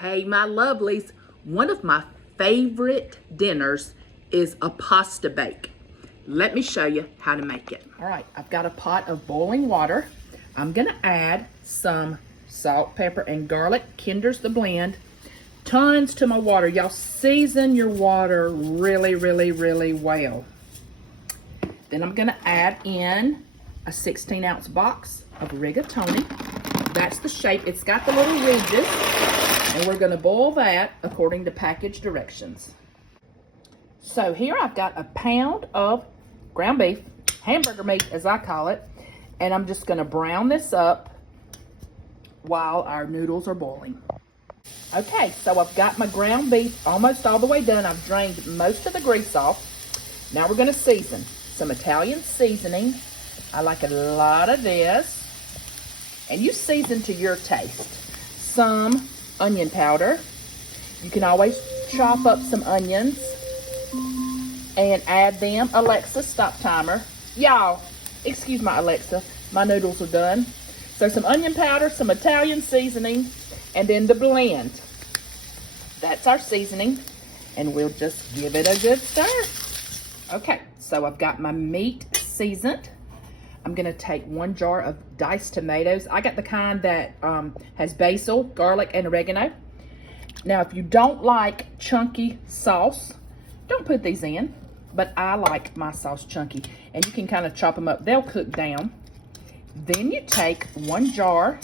Hey, my lovelies, one of my favorite dinners is a pasta bake. Let me show you how to make it. All right, I've got a pot of boiling water. I'm gonna add some salt, pepper, and garlic. Kinder's the blend. Tons to my water. Y'all season your water really, really, really well. Then I'm gonna add in a 16-ounce box of rigatoni. That's the shape. It's got the little ridges. And we're gonna boil that according to package directions. So here I've got a pound of ground beef, hamburger meat as I call it, and I'm just gonna brown this up while our noodles are boiling. Okay, so I've got my ground beef almost all the way done. I've drained most of the grease off. Now we're gonna season. Some Italian seasoning. I like a lot of this. And you season to your taste. Some onion powder. You can always chop up some onions and add them. Alexa, stop timer. Y'all, excuse my Alexa, my noodles are done. So some onion powder, some Italian seasoning, and then the blend. That's our seasoning, and we'll just give it a good stir. Okay, so I've got my meat seasoned. I'm gonna take 1 jar of diced tomatoes. I got the kind that has basil, garlic, and oregano. Now, if you don't like chunky sauce, don't put these in, but I like my sauce chunky, and you can kind of chop them up. They'll cook down. Then you take 1 jar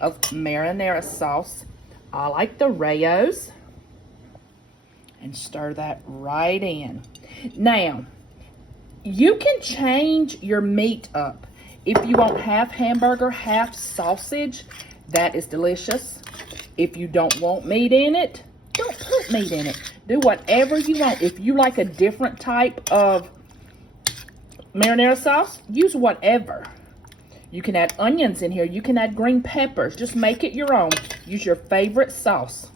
of marinara sauce. I like the Rayos, and stir that right in. Now, you can change your meat up. If you want half hamburger, half sausage, that is delicious. If you don't want meat in it, don't put meat in it. Do whatever you want. If you like a different type of marinara sauce, use whatever. You can add onions in here. You can add green peppers. Just make it your own. Use your favorite sauce.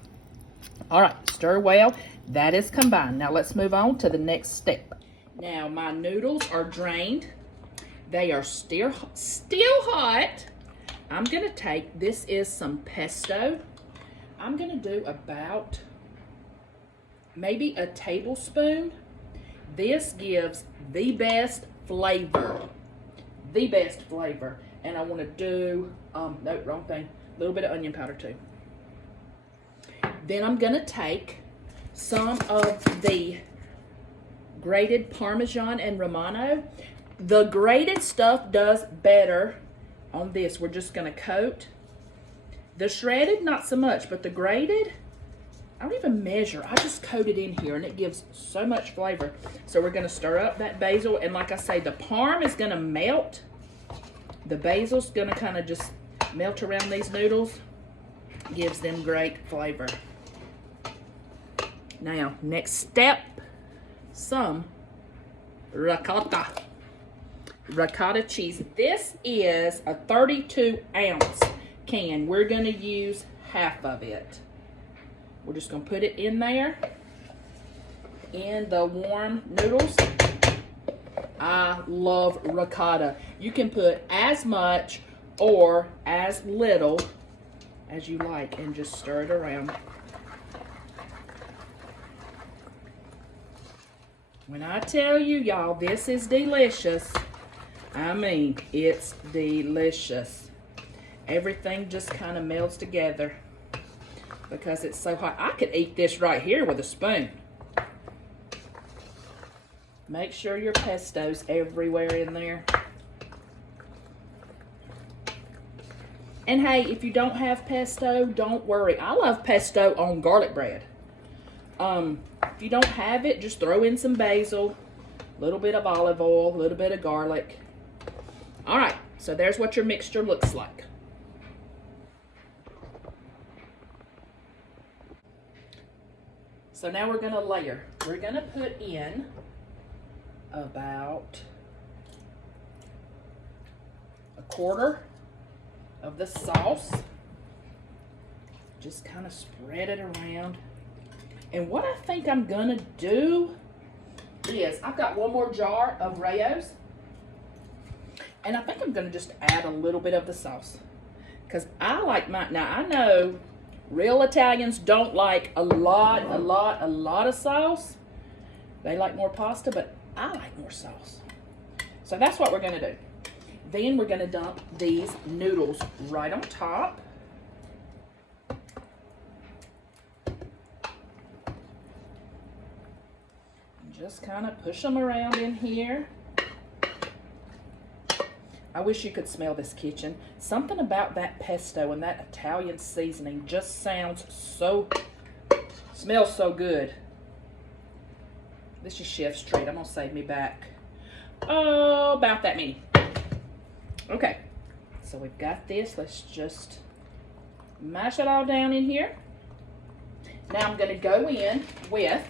All right, stir well. That is combined. Now let's move on to the next step. Now my noodles are drained. They are still hot. I'm gonna take, this is some pesto. I'm gonna do about maybe a tablespoon. This gives the best flavor. The best flavor. And I wanna do, no, wrong thing, a little bit of onion powder too. Then I'm gonna take some of the grated Parmesan and Romano. The grated stuff does better on this. We're just gonna coat. The shredded, not so much, but the grated, I don't even measure. I just coat it in here and it gives so much flavor. So we're gonna stir up that basil, and like I say, the parm is gonna melt. The basil's gonna kind of just melt around these noodles. Gives them great flavor. Now, next step, some ricotta. Ricotta cheese. This is a 32-ounce can. We're gonna use half of it. We're just gonna put it in there, in the warm noodles. I love ricotta. You can put as much or as little as you like and just stir it around. When I tell you, y'all, this is delicious, I mean, it's delicious. Everything just kind of melts together because it's so hot. I could eat this right here with a spoon. Make sure your pesto's everywhere in there. And hey, if you don't have pesto, don't worry. I love pesto on garlic bread. If you don't have it, just throw in some basil, a little bit of olive oil, a little bit of garlic. All right, so there's what your mixture looks like. So now we're gonna layer. We're gonna put in about 1/4 of the sauce. Just kind of spread it around. And what I think I'm gonna do is, I've got 1 more jar of Rayos, and I think I'm gonna just add a little bit of the sauce, because I like mine. Now I know Real Italians don't like a lot of sauce. They like more pasta, but I like more sauce. So that's what we're gonna do. Then we're gonna dump these noodles right on top. And just kind of push them around in here. I wish you could smell this kitchen. Something about that pesto and that Italian seasoning just smells so good. This is chef's treat. I'm gonna save me back, oh, about that many. Okay, so we've got this. Let's just mash it all down in here. Now I'm gonna go in with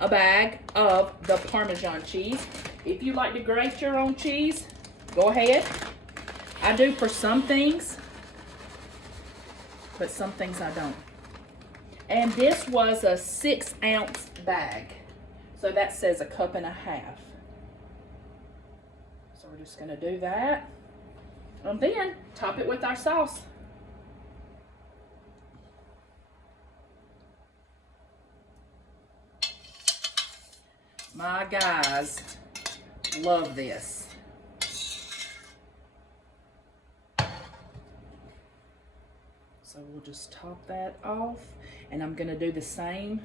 a bag of the Parmesan cheese. If you like to grate your own cheese, go ahead. I do for some things, but some things I don't. And this was a 6-ounce bag. So that says a cup and a half. So we're just gonna do that. And then top it with our sauce. My guys love this. So we'll just top that off, and I'm gonna do the same.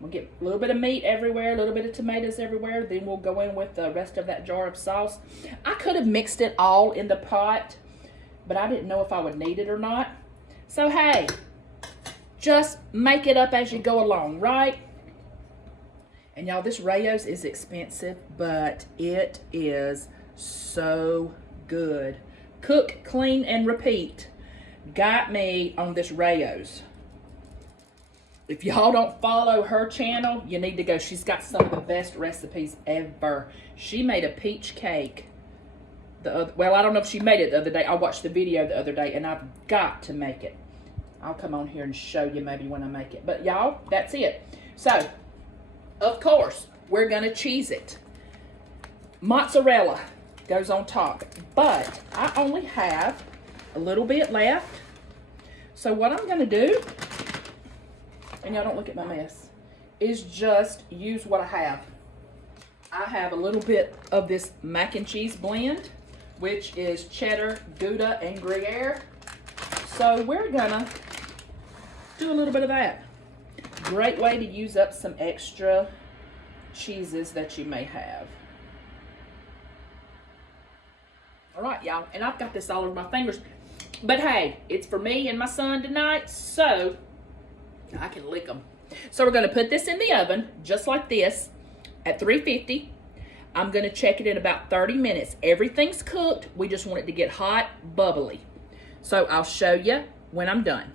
We'll get a little bit of meat everywhere, a little bit of tomatoes everywhere. Then we'll go in with the rest of that jar of sauce. I could have mixed it all in the pot, but I didn't know if I would need it or not. So hey, just make it up as you go along, right? And y'all, this Rayo's is expensive, but it is so good. Cook, clean, and repeat got me on this Rayo's. If y'all don't follow her channel, you need to go. She's got some of the best recipes ever. She made a peach cake well, I don't know if she made it the other day. I watched the video the other day, and I've got to make it. I'll come on here and show you maybe when I make it. But y'all, that's it. So, of course, we're gonna cheese it. Mozzarella goes on top, but I only have a little bit left. So what I'm gonna do, and y'all don't look at my mess, is just use what I have. I have a little bit of this mac and cheese blend, which is cheddar, Gouda, and Gruyere. So we're gonna do a little bit of that. Great way to use up some extra cheeses that you may have. All right, y'all, and I've got this all over my fingers. But hey, it's for me and my son tonight, so I can lick them. So we're gonna put this in the oven, just like this, at 350. I'm gonna check it in about 30 minutes. Everything's cooked. We just want it to get hot, bubbly. So I'll show you when I'm done.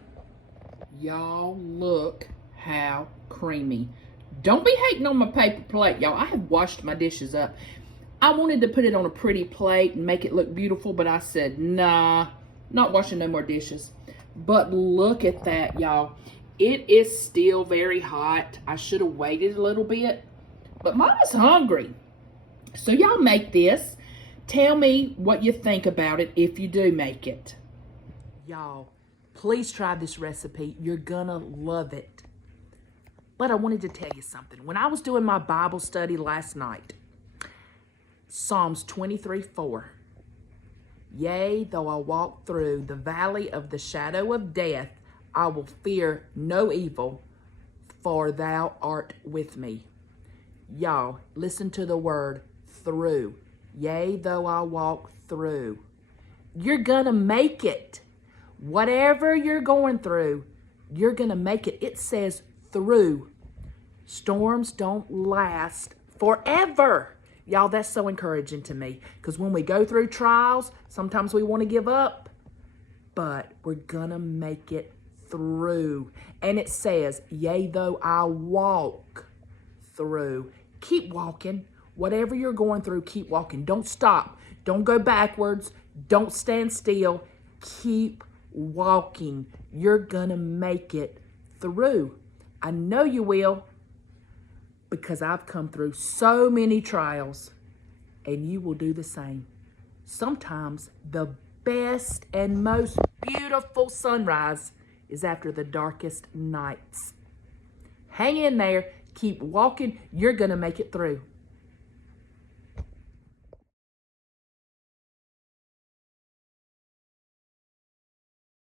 Y'all, look how creamy. Don't be hating on my paper plate, y'all. I have washed my dishes up. I wanted to put it on a pretty plate and make it look beautiful, but I said, nah, not washing no more dishes. But look at that, y'all. It is still very hot. I should have waited a little bit, but Mama's hungry. So y'all make this. Tell me what you think about it if you do make it. Y'all, please try this recipe. You're gonna love it. But I wanted to tell you something. When I was doing my Bible study last night, Psalms 23:4. Yea, though I walk through the valley of the shadow of death, I will fear no evil, for thou art with me. Y'all, listen to the word through. Yea, though I walk through. You're gonna make it. Whatever you're going through, you're gonna make it. It says through. Storms don't last forever. Y'all, that's so encouraging to me, because when we go through trials, sometimes we want to give up, but we're gonna make it through. And it says, yea, though I walk through. Keep walking. Whatever you're going through, keep walking. Don't stop. Don't go backwards. Don't stand still. Keep walking. You're gonna make it through. I know you will, because I've come through so many trials, and you will do the same. Sometimes the best and most beautiful sunrise is after the darkest nights. Hang in there, keep walking, you're gonna make it through.